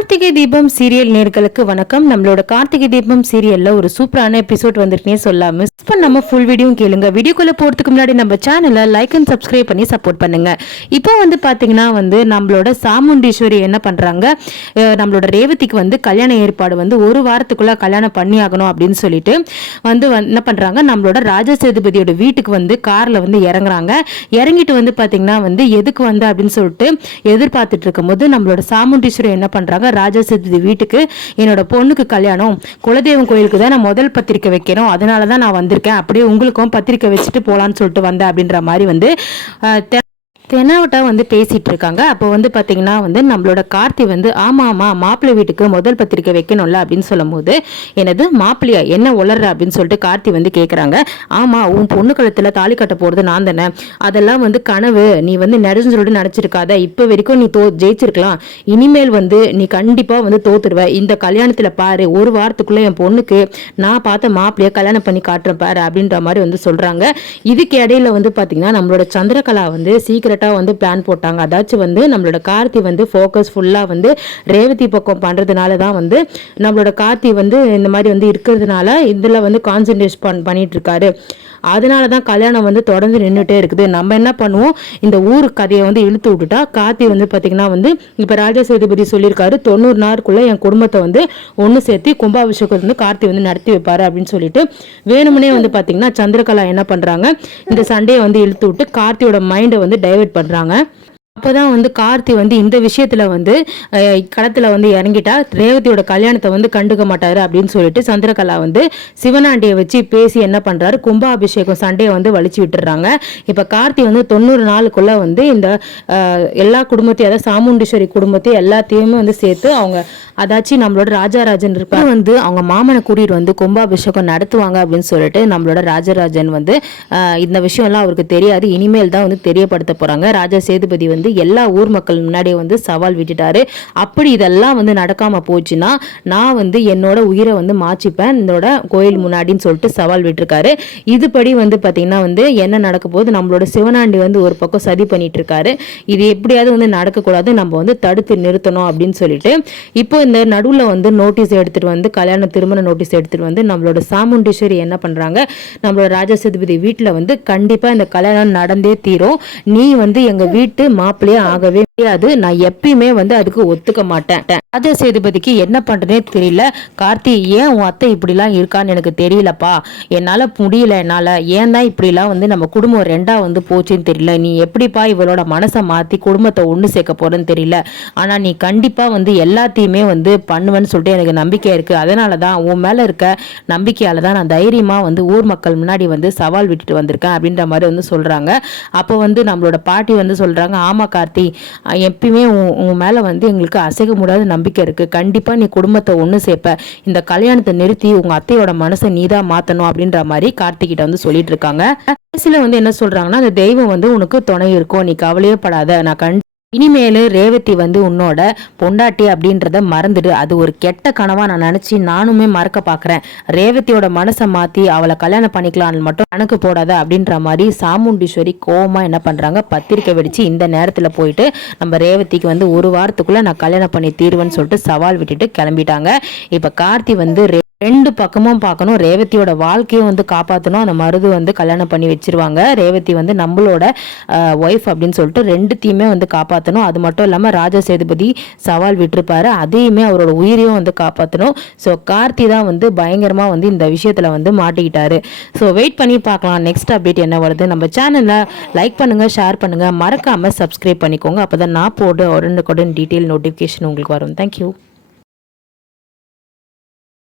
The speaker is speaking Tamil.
கார்த்திகை தீபம் சீரியல் நேர்களுக்கு வணக்கம். நம்மளோட கார்த்திகை தீபம் சீரியல்ல ஒரு சூப்பரான எபிசோட் வந்துருக்கே சொல்லலாம். மிஸ் பண்ணாம ஃபுல் வீடியோ கேளுங்க. வீடியோக்குள்ள போறதுக்கு முன்னாடி நம்ம சேனலை லைக் அண்ட் சப்ஸ்கிரைப் பண்ணி சப்போர்ட் பண்ணுங்க. இப்போ பாத்தீங்கன்னா நம்மளோட சாமுண்டீஸ்வரி என்ன பண்றாங்க, நம்மளோட ரேவதிக்கு கல்யாண ஏற்பாடு ஒரு வாரத்துக்குள்ள கல்யாணம் பண்ணி ஆகணும் அப்படின்னு சொல்லிட்டு என்ன பண்றாங்க, நம்மளோட ராஜா சேதுபதியோட வீட்டுக்கு கார்ல இறங்குறாங்க. இறங்கிட்டு பாத்தீங்கன்னா எதுக்கு அப்படின்னு சொல்லிட்டு எதிர்பார்த்துட்டு இருக்கும் போது நம்மளோட சாமுண்டீஸ்வரி என்ன பண்றாங்க, ராஜா சேதுபதி வீட்டுக்கு என்னோட பொண்ணுக்கு கல்யாணம், குலதெய்வம் கோயிலுக்கு தான் நான் முதல் பத்திரிக்கை வைக்கணும், அதனாலதான் நான் வந்திருக்கேன், அப்படியே உங்களுக்கும் பத்திரிக்கை வச்சுட்டு போலான்னு சொல்லிட்டு வந்தேன் அப்படின்ற மாதிரி தெனாவட்டா பேசிட்டு இருக்காங்க. அப்போ பாத்தீங்கன்னா நம்மளோட கார்த்தி ஆமா ஆமா மாப்பிள்ளை வீட்டுக்கு முதல் பத்திரிக்கை வைக்கணும்ல அப்படின்னு சொல்லும் போது, எனது மாப்பிள்ளையா என்ன உளர்ற அப்படின்னு சொல்லிட்டு கார்த்தி கேட்கறாங்க. ஆமா, உன் பொண்ணு கழுத்துல தாலி கட்ட போறது நான் தானே, அதெல்லாம் கனவு, நீ நிறைஞ்சு சொல்லிட்டு நினைச்சிருக்காத, இப்ப வரைக்கும் நீ ஜெயிச்சிருக்கலாம், இனிமேல் நீ கண்டிப்பா தோத்துருவ, இந்த கல்யாணத்துல பாரு, ஒரு வாரத்துக்குள்ள என் பொண்ணுக்கு நான் பார்த்த மாப்பிள்ளைய கல்யாணம் பண்ணி காட்டுறேன் பாரு அப்படின்ற மாதிரி சொல்றாங்க. இதுக்கு இடையில பாத்தீங்கன்னா நம்மளோட சந்திரகலா சீக்கிரம் பிளான் போட்டாங்க. அதாச்சும் நம்மளோட கார்த்தி ஃபோக்கஸ் ஃபுல்லா ரேவதி பக்கம் பண்றதுனால தான் நம்மளோட கார்த்தி இந்த மாதிரி இருக்கிறதுனால இதுல கான்சென்ட்ரேட் பண்ணிட்டு இருக்காரு. அதனால தான் கல்யாணம் தொடர்ந்து நின்றுட்டே இருக்குது. நம்ம என்ன பண்ணுவோம், இந்த ஊர் கதையை இழுத்து விட்டுட்டா கார்த்தி பாத்தீங்கன்னா இப்ப ராஜா சேதுபதி சொல்லியிருக்காரு, 90 நாளுக்குள்ள என் குடும்பத்தை ஒன்னு சேர்த்து கும்பாபிஷேகத்தை கார்த்தி நடத்தி வைப்பாரு அப்படின்னு சொல்லிட்டு வேணும்னே பாத்தீங்கன்னா சந்திரகலா என்ன பண்றாங்க, இந்த சண்டையை இழுத்து விட்டு கார்த்தியோட மைண்டை டைவர்ட் பண்றாங்க. அப்போதான் கார்த்தி இந்த விஷயத்துல களத்துல இறங்கிட்டா ரேவதியோட கல்யாணத்தை கண்டுக்க மாட்டாரு அப்படின்னு சொல்லிட்டு சந்திரகலா சிவனாண்டியை வச்சு பேசி என்ன பண்றாரு, கும்பாபிஷேகம் சண்டையை வலிச்சு விட்டுறாங்க. இப்ப கார்த்தி 90 நாளுக்குள்ள இந்த எல்லா குடும்பத்தையும், அதாவது சாமுண்டீஸ்வரி குடும்பத்தையும் எல்லாத்தையுமே சேர்த்து அவங்க அதாச்சும் நம்மளோட ராஜராஜன் இருப்பாரு அவங்க மாமனை கூட்டிட்டு கும்பாபிஷேகம் நடத்துவாங்க அப்படின்னு சொல்லிட்டு நம்மளோட ராஜராஜன் இந்த விஷயம் எல்லாம் அவருக்கு தெரியாது, இனிமேல் தான் தெரியப்படுத்த போறாங்க. ராஜா சேதுபதி எல்லா ஊர் மக்கள் முன்னாடியே சவால் விட்டுட்டாரு. அப்படி இதெல்லாம் நடக்காம போச்சுன்னா நான் என்னோட உயிரை மாச்சிப்பேன் இதோட கோயில் முன்னாடின்னு சொல்லிட்டு சவால் விட்டுருக்காரு. இதுபடி பாத்தீங்கன்னா என்ன நடக்க போகுது, நம்மளோட சிவனாண்டி ஒரு பக்கம் சதி பண்ணிட்டு இருக்காரு. இது எப்படியாவது நடக்கக்கூடாது, நம்ம தடுத்து நிறுத்தணும் அப்படின்னு சொல்லிட்டு இப்போ இந்த நடுவில் நோட்டீஸ் எடுத்துட்டு கல்யாண திருமண நோட்டீஸ் எடுத்துட்டு நம்மளோட சாமுண்டீஸ்வரி என்ன பண்றாங்க, நம்மளோட ராஜா சேதுபதி வீட்டுல கண்டிப்பா இந்த கல்யாணம் நடந்தே தீரும், நீ எங்க வீட்டு மாப்பிள்ளையே ஆகவே முடியாது, நான் எப்பயுமே அதுக்கு ஒத்துக்க மாட்டேன். ராஜா சேதுபதிக்கு என்ன பண்றதே தெரியல. கார்த்தி, ஏன் உன் அத்தை இப்படிலாம் இருக்கான்னு எனக்கு தெரியலப்பா, என்னால முடியல, என்னால ஏன் தான் இப்படிலாம் நம்ம குடும்பம் ரெண்டா போச்சுன்னு தெரியல, நீ எப்படிப்பா இவளோட மனசை மாத்தி குடும்பத்தை ஒண்ணு சேர்க்க போறேன்னு தெரியல, ஆனா நீ கண்டிப்பா எல்லாத்தையுமே பண்ணுவேன்னு சொல்லிட்டு எனக்கு நம்பிக்கை இருக்கு, அதனாலதான் உன் மேல இருக்க நம்பிக்கையால தான் நான் தைரியமா ஊர் மக்கள் முன்னாடி சவால் விட்டுட்டு வந்திருக்கேன் அப்படின்ற மாதிரி சொல்றாங்க. அப்போ நம்மளோட பாட்டி சொல்றாங்க, ஆமா கார்த்தி, எப்பயுமே உன் மேல எங்களுக்கு அசைக்க முடியாத நம்பிக்கை இருக்கு, கண்டிப்பா நீ குடும்பத்தை ஒண்ணு சேர்ப்ப, இந்த கல்யாணத்தை நிறுத்தி உங்க அத்தையோட மனசை நீதான் மாத்தணும் அப்படின்ற மாதிரி கார்த்திகிட்ட சொல்லிட்டு இருக்காங்க. கடைசியில என்ன சொல்றாங்கன்னா, அந்த தெய்வம் உனக்கு துணை இருக்கும், நீ கவலையே படாத, நான் இனிமேலு ரேவதி உன்னோட பொண்டாட்டி அப்படின்றத மறந்துடு, அது ஒரு கெட்ட கனவா நான் நினைச்சு நானுமே மறக்க பாக்குறேன், ரேவதியோட மனசை மாத்தி அவளை கல்யாணம் பண்ணிக்கலாம்னு மட்டும் கணக்கு போடாத அப்படின்ற மாதிரி சாமுண்டீஸ்வரி கோவமா என்ன பண்றாங்க, பத்திரிக்கை வெடிச்சு இந்த நேரத்துல போயிட்டு நம்ம ரேவதிக்கு ஒரு வாரத்துக்குள்ள நான் கல்யாணம் பண்ணி தீர்வேன்னு சொல்லிட்டு சவால் விட்டுட்டு கிளம்பிட்டாங்க. இப்ப கார்த்தி ரெண்டு பக்கமும் பார்க்கணும், ரேவதியோட வாழ்க்கையும் காப்பாற்றணும், அந்த மருது கல்யாணம் பண்ணி வச்சிருவாங்க, ரேவதி நம்மளோட ஒய்ஃப் அப்படின்னு சொல்லிட்டு ரெண்டுத்தையுமே காப்பாற்றணும். அது மட்டும் இல்லாமல் ராஜா சேதுபதி சவால் விட்டுருப்பாரு, அதையுமே அவரோட உயிரையும் காப்பாற்றணும். ஸோ கார்த்தி தான் பயங்கரமாக இந்த விஷயத்தில் மாட்டிக்கிட்டாரு. ஸோ வெயிட் பண்ணி பார்க்கலாம் நெக்ஸ்ட் அப்டேட் என்ன வருது. நம்ம சேனலில் லைக் பண்ணுங்கள், ஷேர் பண்ணுங்கள், மறக்காமல் சப்ஸ்கிரைப் பண்ணிக்கோங்க, அப்போ தான் நான் போட உடனுக்குடன் டீட்டெயில் நோட்டிஃபிகேஷன் உங்களுக்கு வரும். தேங்க்யூ.